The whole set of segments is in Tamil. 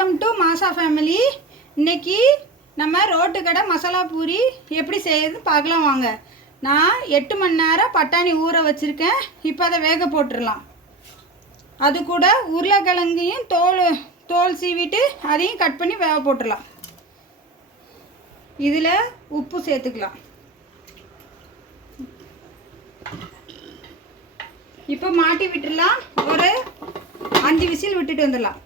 வெல்கம் டு மாசா ஃபேமிலி. இன்னைக்கு நம்ம ரோட்டு கடை மசாலா பூரி எப்படி செய்யறது பார்க்கலாம் வாங்க. நான் 8 மணி நேரம் பட்டாணி ஊற வச்சுருக்கேன். இப்போ அதை வேக போட்டுடலாம். அது கூட உருளைக்கிழங்கையும் தோல் சீவிட்டு அதையும் கட் பண்ணி வேக போட்டுடலாம். இதில் உப்பு சேர்த்துக்கலாம். இப்போ மாட்டி விட்டுடலாம். ஒரு 5 விசில் விட்டுட்டு வந்துடலாம்.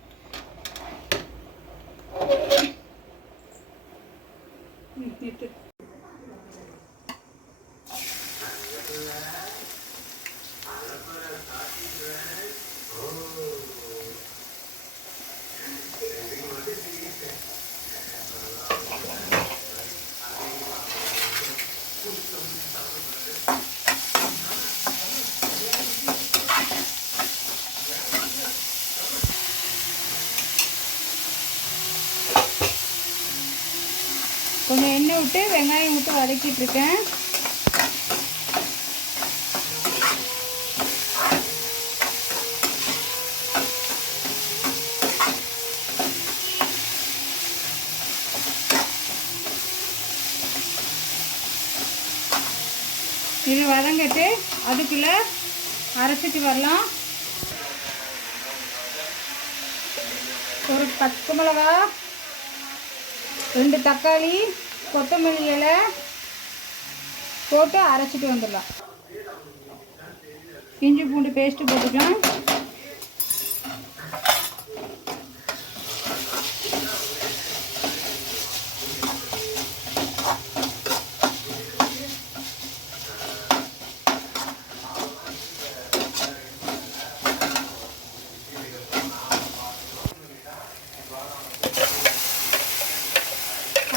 கொஞ்சம் எண்ணெய் விட்டு வெங்காயம் விட்டு வதக்கிட்டு இருக்கேன். இது வதங்கிட்டு அதுக்குள்ளே அரைச்சிட்டு வரலாம். ஒரு பச்சை மிளகா, 2 தக்காளி, கொத்தமல்லி இலை போட்டு அரைச்சிட்டு வந்துடலாம். இஞ்சி பூண்டு பேஸ்ட்டு போட்டுக்கலாம்.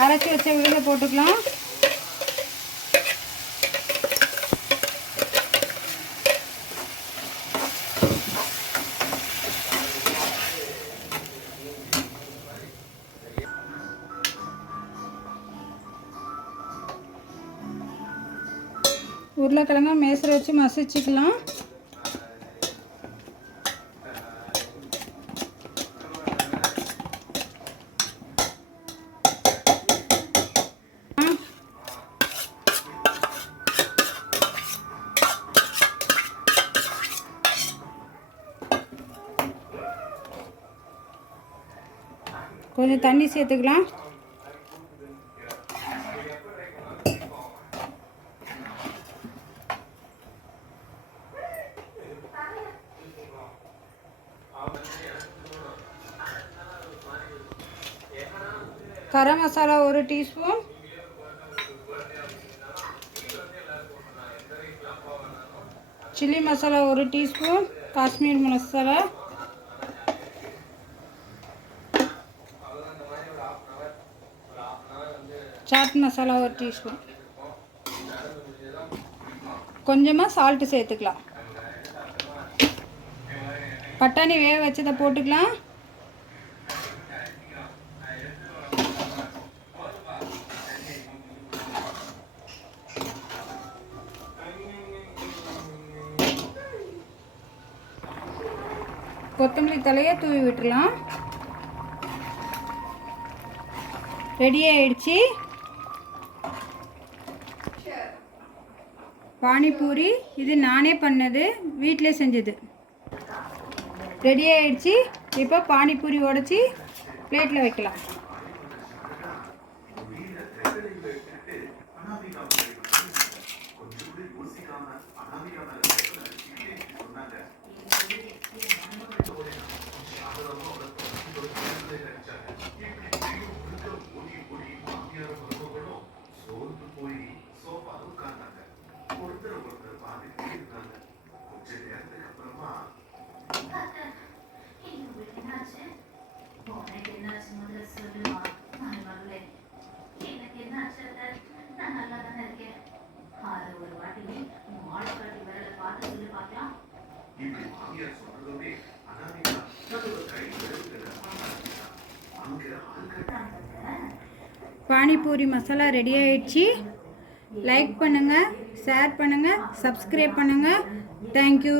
அரைச்சி வச்ச விழுத போட்டுக்கலாம். உருளைக்கிழங்க மேசரை வச்சு மசிச்சுக்கலாம். கொஞ்சம் தண்ணி சேர்த்துக்கலாம். Garam masala 1 teaspoon, chilli masala 1 teaspoon, Kashmir masala, chaat masala 1 teaspoon, கொஞ்சமாக சால்ட்டு சேர்த்துக்கலாம். பட்டாணி வேக வச்சதை போட்டுக்கலாம். கொத்தமல்லி தலையை தூவி விட்டுலாம். ரெடி ஆயிடுச்சு பானிபூரி. இது நானே பண்ணது, வீட்டிலே செஞ்சது. ரெடி ஆயிடுச்சு. இப்போ பானிபூரி உடைச்சி பிளேட்டில் வைக்கலாம். பானிபூரி மசாலா ரெடி ஆயிடுச்சு. லைக் பண்ணுங்கள், ஷேர் பண்ணுங்கள், சப்ஸ்கிரைப் பண்ணுங்கள். தேங்க்யூ.